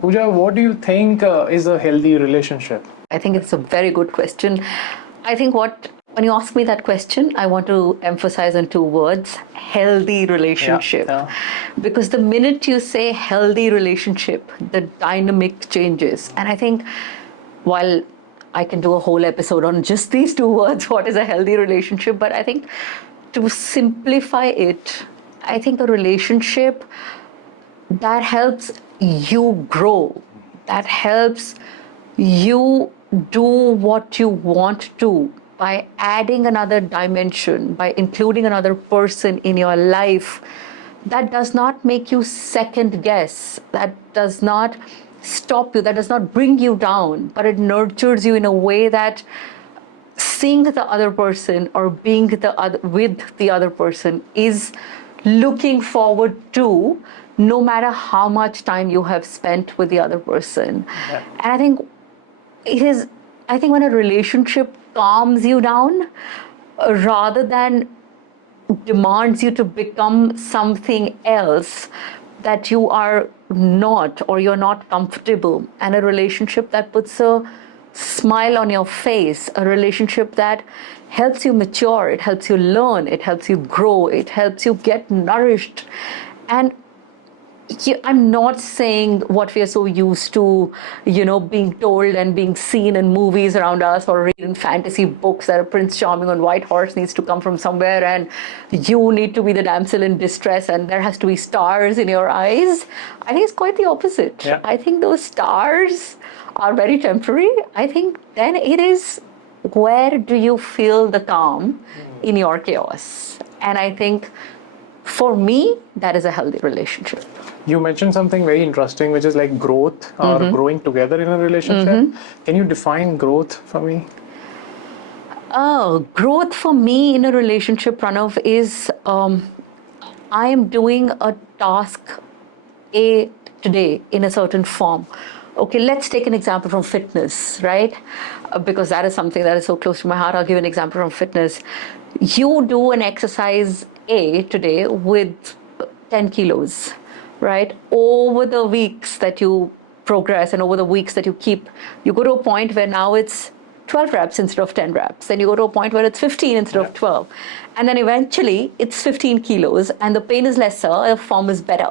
Pooja, what do you think is a healthy relationship? I think it's a very good question. I think when you ask me that question, I want to emphasize on two words: healthy relationship. Yeah. Because the minute you say healthy relationship, the dynamic changes. And I think while I can do a whole episode on just these two words, what is a healthy relationship? But I think to simplify it, I think a relationship that helps you grow, that helps you do what you want to by adding another dimension, by including another person in your life, that does not make you second guess, that does not stop you, that does not bring you down, but it nurtures you in a way that seeing the other person or being with the other person is looking forward to, no matter how much time you have spent with the other person. Yeah. And I think when a relationship calms you down, rather than demands you to become something else that you are not, or you're not comfortable, and a relationship that puts a smile on your face, a relationship that helps you mature, it helps you learn, it helps you grow, it helps you get nourished. And I'm not saying what we are so used to, being told and being seen in movies around us or read in fantasy books that a Prince Charming on white horse needs to come from somewhere and you need to be the damsel in distress and there has to be stars in your eyes. I think it's quite the opposite. Yeah. I think those stars are very temporary. I think then it is, where do you feel the calm in your chaos? And I think for me, that is a healthy relationship. You mentioned something very interesting, which is like growth or growing together in a relationship. Can you define growth for me? Growth for me in a relationship, Pranav, is I am doing a task A today in a certain form. Okay, let's take an example from fitness, right? Because that is something that is so close to my heart. I'll give an example from fitness. You do an exercise A today with 10 kilos, right? Over the weeks that you progress and over the weeks that you keep, you go to a point where now it's 12 reps instead of 10 reps. Then you go to a point where it's 15 instead of 12. And then eventually it's 15 kilos and the pain is lesser, the form is better,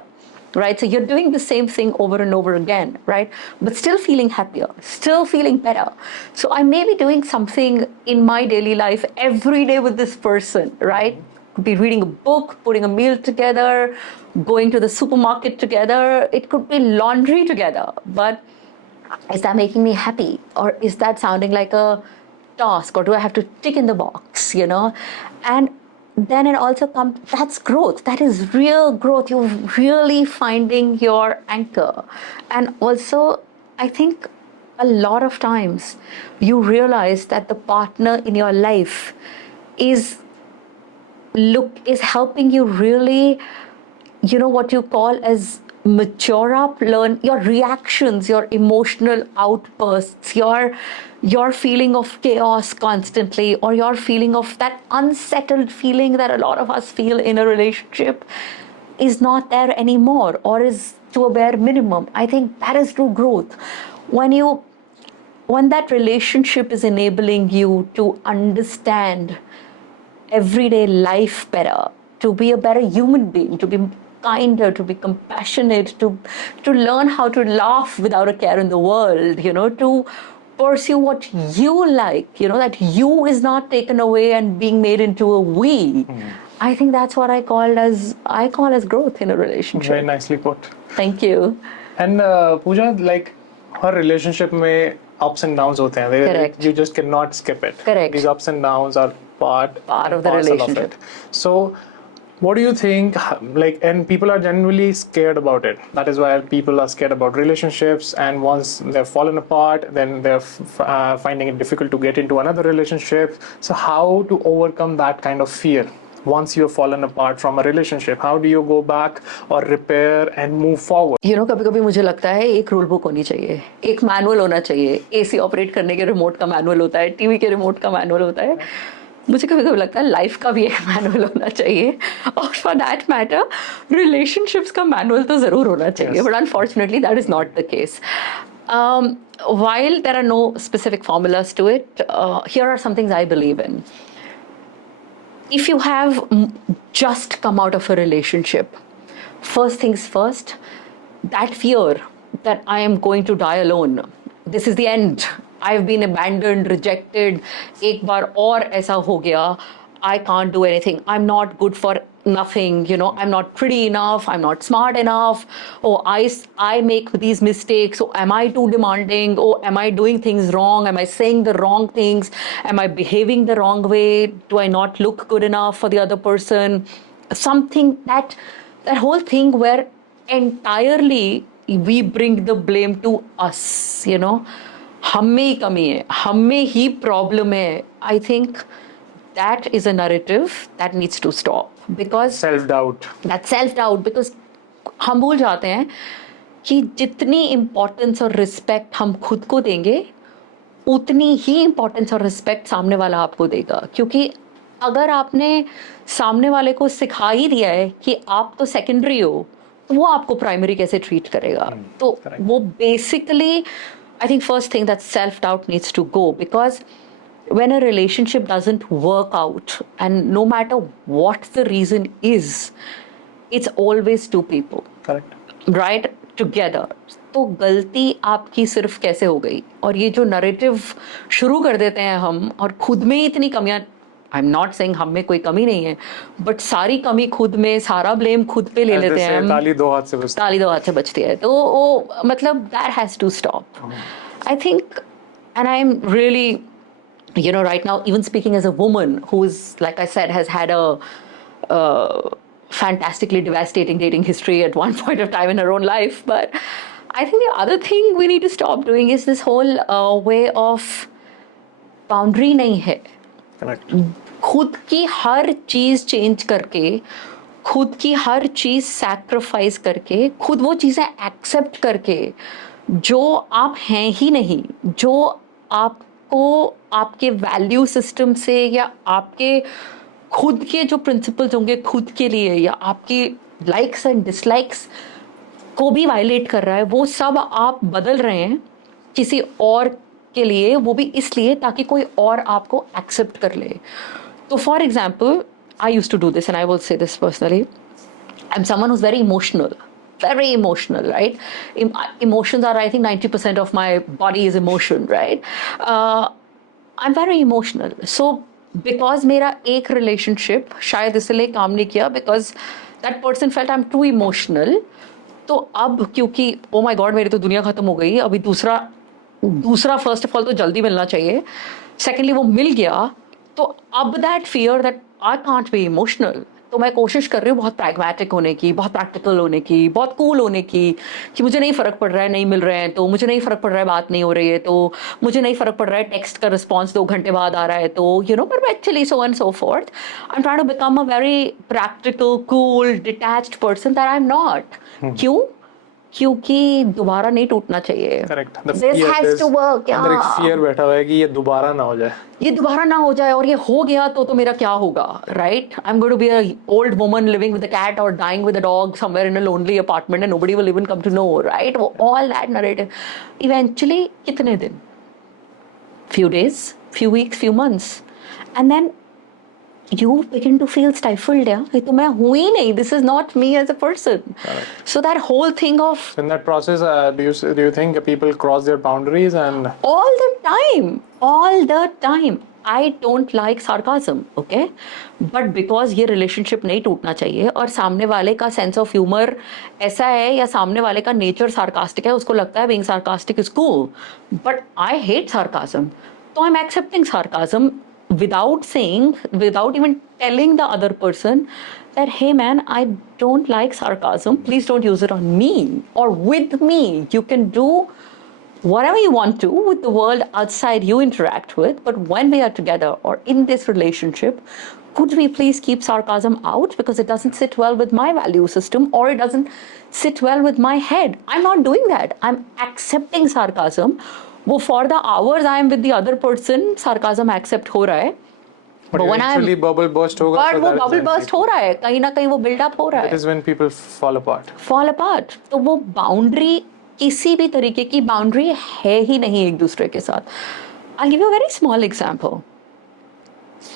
right? So you're doing the same thing over and over again, right? But still feeling happier, still feeling better. So I may be doing something in my daily life every day with this person, right? Could be reading a book, putting a meal together, going to the supermarket together. It could be laundry together. But is that making me happy? Or is that sounding like a task? Or do I have to tick in the box, And then it also comes, that's growth. That is real growth. You're really finding your anchor. And also, I think a lot of times you realize that the partner in your life is helping you really, what you call as mature up, learn your reactions, your emotional outbursts, your feeling of chaos constantly, or your feeling of that unsettled feeling that a lot of us feel in a relationship is not there anymore, or is to a bare minimum. I think that is true growth. When that relationship is enabling you to understand everyday life better, to be a better human being, to be kinder, to be compassionate, to learn how to laugh without a care in the world, to pursue what you like, that you is not taken away and being made into a we. I think that's what I call as growth in a relationship. Very nicely put. Thank you. And Pooja, like her relationship में ups and downs होते हैं. Correct. You just cannot skip it. Correct. These ups and downs are part of the parcel relationship. Of it. So what do you think, and people are generally scared about it. That is why people are scared about relationships, and once they've fallen apart, then they're finding it difficult to get into another relationship. So how to overcome that kind of fear? Once you have fallen apart from a relationship, how do you go back or repair and move forward? कभी-कभी मुझे लगता है एक rule book होनी चाहिए, एक manual होना चाहिए. एसी ऑपरेट करने के रिमोट का मैनुअल होता है, टीवी के रिमोट का मैनुअल होता है. मुझे कभी कभी लगता है लाइफ का भी एक मैनुअल होना चाहिए, और फॉर दैट मैटर रिलेशनशिप्स का मैनुअल तो ज़रूर होना चाहिए, Yes. But unfortunately that is not the case. While there are no specific formulas to it, here are some things I believe in. If you have just come out of a relationship, first things first, that fear that I am going to die alone, this is the end, I've been abandoned, rejected, एक बार और ऐसा हो गया, I can't do anything, I'm not good for nothing, you know, I'm not pretty enough, I'm not smart enough, oh, I make these mistakes, oh, am I too demanding, oh, am I doing things wrong, am I saying the wrong things, am I behaving the wrong way, do I not look good enough for the other person, something that whole thing where entirely we bring the blame to us, you know, हम में ही कमी है, हम में ही problem है. I think that is a narrative that needs to stop, because Self-doubt. that self-doubt, because हम भूल जाते हैं कि जितनी इम्पोर्टेंस और रिस्पेक्ट हम खुद को देंगे उतनी ही इम्पोर्टेंस और रिस्पेक्ट सामने वाला आपको देगा. क्योंकि अगर आपने सामने वाले को सिखा ही दिया है कि आप तो सेकेंडरी हो, तो वो आपको प्राइमरी कैसे ट्रीट करेगा. तो वो basically I think first thing that self-doubt needs to go, because when a relationship doesn't work out, and no matter what the reason is, it's always two people. Correct. Right? Together. तो गलती आपकी सिर्फ कैसे हो गई, और ये जो नरेटिव शुरू कर देते हैं हम, और खुद में इतनी कमियां, आई एम नॉट सेइंग हम में कोई कमी नहीं है, बट सारी कमी खुद में, सारा ब्लेम खुद पे ले लेते हैं हम. ताली दो हाथ से बचती है. तो वो मतलब that has to stop. I think, and I am really, you know, right now, even speaking as a woman who's, like I said, has had a fantastically devastating dating history at one point of time in her own life, but I think the other thing we need to stop doing is this whole way of boundary नहीं है. Correct. खुद की हर चीज change करके, खुद की हर चीज sacrifice करके, खुद वो चीजें एक्सेप्ट करके जो आप हैं ही नहीं, जो आपको आपके वैल्यू सिस्टम से या आपके खुद के जो प्रिंसिपल्स होंगे खुद के लिए, या आपकी लाइक्स एंड डिसलाइक्स को भी वायलेट कर रहा है, वो सब आप बदल रहे हैं किसी और के लिए, वो भी इसलिए ताकि कोई और आपको एक्सेप्ट कर ले. तो for example, I used to do this, and I will say this personally, I am someone who is very emotional, right? Emotions are, I think, 90% of my body is emotion, right? I'm very emotional. So because मेरा एक relationship शायद इसलिए काम नहीं किया, because that person felt I'm too emotional. तो अब क्योंकि oh my God, मेरी तो दुनिया खत्म हो गई, अभी दूसरा first of all तो जल्दी मिलना चाहिए, secondly वो मिल गया, तो अब that fear that I can't be emotional, तो मैं कोशिश कर रही हूँ बहुत प्रैग्मेटिक होने की, बहुत प्रैक्टिकल होने की, बहुत कूल होने की, कि मुझे नहीं फर्क पड़ रहा है नहीं मिल रहे हैं तो, मुझे नहीं फर्क पड़ रहा है बात नहीं हो रही है तो, मुझे नहीं फर्क पड़ रहा है टेक्स्ट का रिस्पॉन्स 2 घंटे बाद आ रहा है तो, you know, but actually so and so forth. I am trying to become a very practical, cool, detached person that I am not. क्यों? क्योंकि दोबारा नहीं टूटना चाहिए. Correct. This has to work. अंदर एक fear बैठा हुआ है कि ये दोबारा ना हो जाए, और ये हो गया तो मेरा क्या होगा, right? I'm going to be a old woman living with a cat or dying with a dog somewhere in a lonely apartment and nobody will even come to know, right? All that narrative. Eventually, कितने दिन? Few days, few weeks, few months, and then you begin to feel stifled. Yeah, ये तो मैं हूँ ही नहीं. This is not me as a person. Correct. So that whole thing of in that process, do you think people cross their boundaries and all the time? I don't like sarcasm, okay? But because ये relationship नहीं टूटना चाहिए, और सामने वाले का sense of humor ऐसा है, या सामने वाले का nature sarcastic है, उसको लगता है being sarcastic is cool. But I hate sarcasm. So I'm accepting sarcasm without even telling the other person that, hey man, I don't like sarcasm, please don't use it on me or with me. You can do whatever you want to with the world outside you interact with, but when we are together or in this relationship, could we please keep sarcasm out, because it doesn't sit well with my value system, or it doesn't sit well with my head. I'm not doing that. I'm accepting sarcasm. वो for the hours I am with the other person, sarcasm accept हो रहा है, But eventually bubble burst होगा. But so वो that is bubble when burst हो रहा है, कहीं ना कहीं वो build-up हो रहा है. That is when people fall apart. Fall apart. तो वो boundary किसी भी तरीके की boundary है ही नहीं एक दूसरे के साथ. I'll give you a very small example.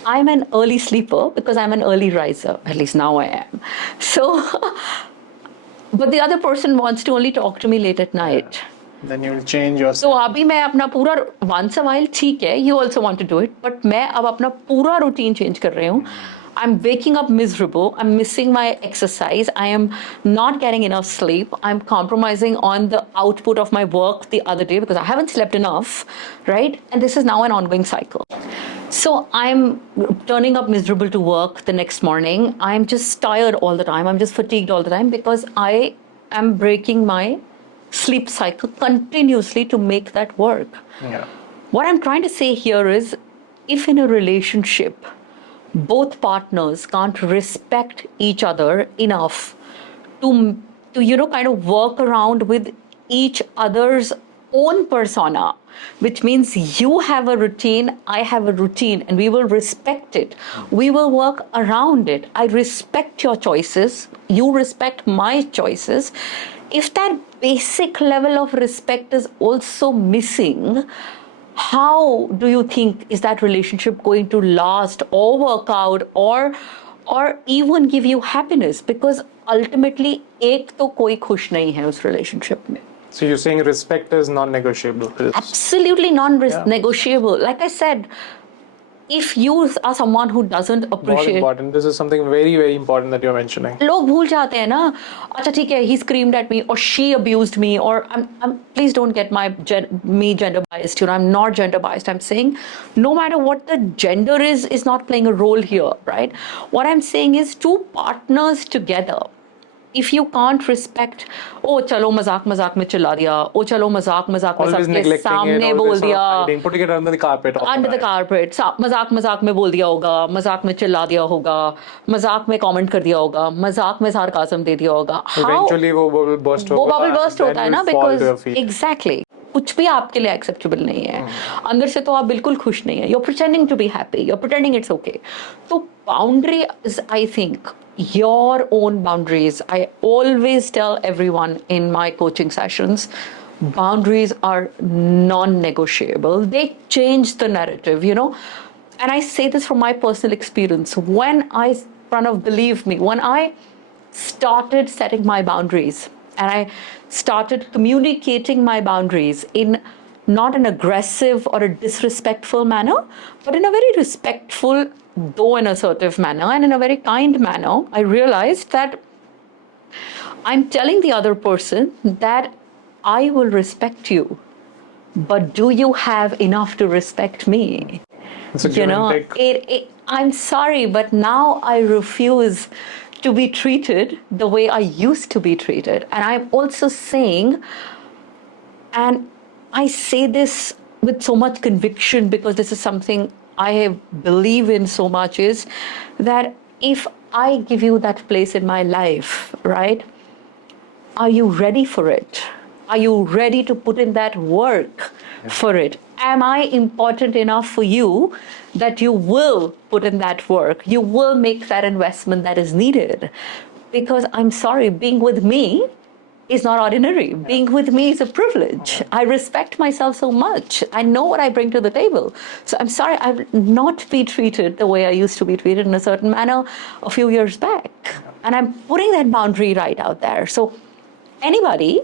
I'm an early sleeper because I'm an early riser. At least now I am. So, but the other person wants to only talk to me late at night. Then you will change your. So अभी मैं अपना पूरा once a while ठीक है, you also want to do it, but मैं अब अपना पूरा routine change कर रही हूँ. I'm waking up miserable. I'm missing my exercise. I am not getting enough sleep. I'm compromising on the output of my work the other day because I haven't slept enough, right? And this is now an ongoing cycle. So I'm turning up miserable to work the next morning. I'm just tired all the time. I'm just fatigued all the time because I am breaking my sleep cycle continuously to make that work. Yeah. What I'm trying to say here is, if in a relationship, both partners can't respect each other enough to kind of work around with each other's own persona, which means you have a routine, I have a routine, and we will respect it. We will work around it. I respect your choices, you respect my choices. If that basic level of respect is also missing, how do you think is that relationship going to last or work out or even give you happiness? Because ultimately, एक तो कोई खुश नहीं है उस relationship में. So you're saying respect is non-negotiable? Absolutely non-negotiable. Like I said, if you are someone who doesn't appreciate. More important. This is something very, very important that you're mentioning. लोग भूल जाते हैं ना. अच्छा ठीक है, he screamed at me or she abused me or please don't get me gender biased. I'm not gender biased. I'm saying no matter what the gender is not playing a role here, right? What I'm saying is two partners together. If you can't respect, oh चलो मजाक में चिल्ला दिया, oh चलो मजाक में सबके सामने बोल दिया, putting it under the carpet, मजाक में बोल दिया होगा, मजाक में चिल्ला दिया होगा, मजाक में कमेंट कर दिया होगा, मजाक में सार्काज्म दे दिया होगा. Eventually वो bubble burst होगा. वो bubble burst होता है ना, because exactly कुछ भी आपके लिए acceptable नहीं है. अंदर से तो आप बिल्कुल खुश नहीं है. You're pretending to be happy. You're pretending it's okay. तो boundary is, I think, your own boundaries. I always tell everyone in my coaching sessions, boundaries are non-negotiable. They change the narrative, And I say this from my personal experience. Pranav, believe me, when I started setting my boundaries and I started communicating my boundaries in not an aggressive or a disrespectful manner, but in a very respectful, though an assertive manner and in a very kind manner, I realized that I'm telling the other person that I will respect you, but do you have enough to respect me? It's a give and take. I'm sorry, but now I refuse to be treated the way I used to be treated. And I'm also saying, and I say this with so much conviction because this is something I believe in so much, is that if I give you that place in my life, right, are you ready for it? Are you ready to put in that work for it? Am I important enough for you that you will put in that work? You will make that investment that is needed? Because I'm sorry, being with me is not ordinary. Being with me is a privilege. I respect myself so much. I know what I bring to the table. So I'm sorry, I will not be treated the way I used to be treated in a certain manner a few years back. And I'm putting that boundary right out there. So anybody,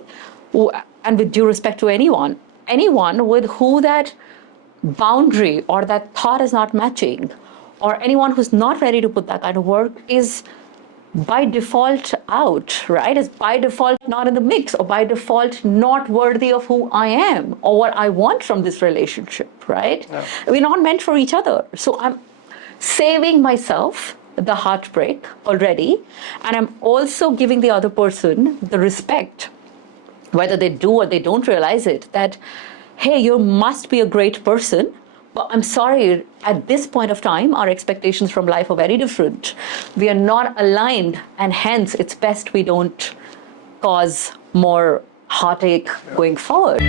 and with due respect to anyone with who that boundary or that thought is not matching, or anyone who's not ready to put that kind of work, is by default out, right? Is by default not in the mix, or by default not worthy of who I am or what I want from this relationship, right? Yeah. We're not meant for each other. So I'm saving myself the heartbreak already, and I'm also giving the other person the respect, whether they do or they don't realize it, that, hey, you must be a great person, but I'm sorry, at this point of time, our expectations from life are very different. We are not aligned, and hence it's best we don't cause more heartache going forward.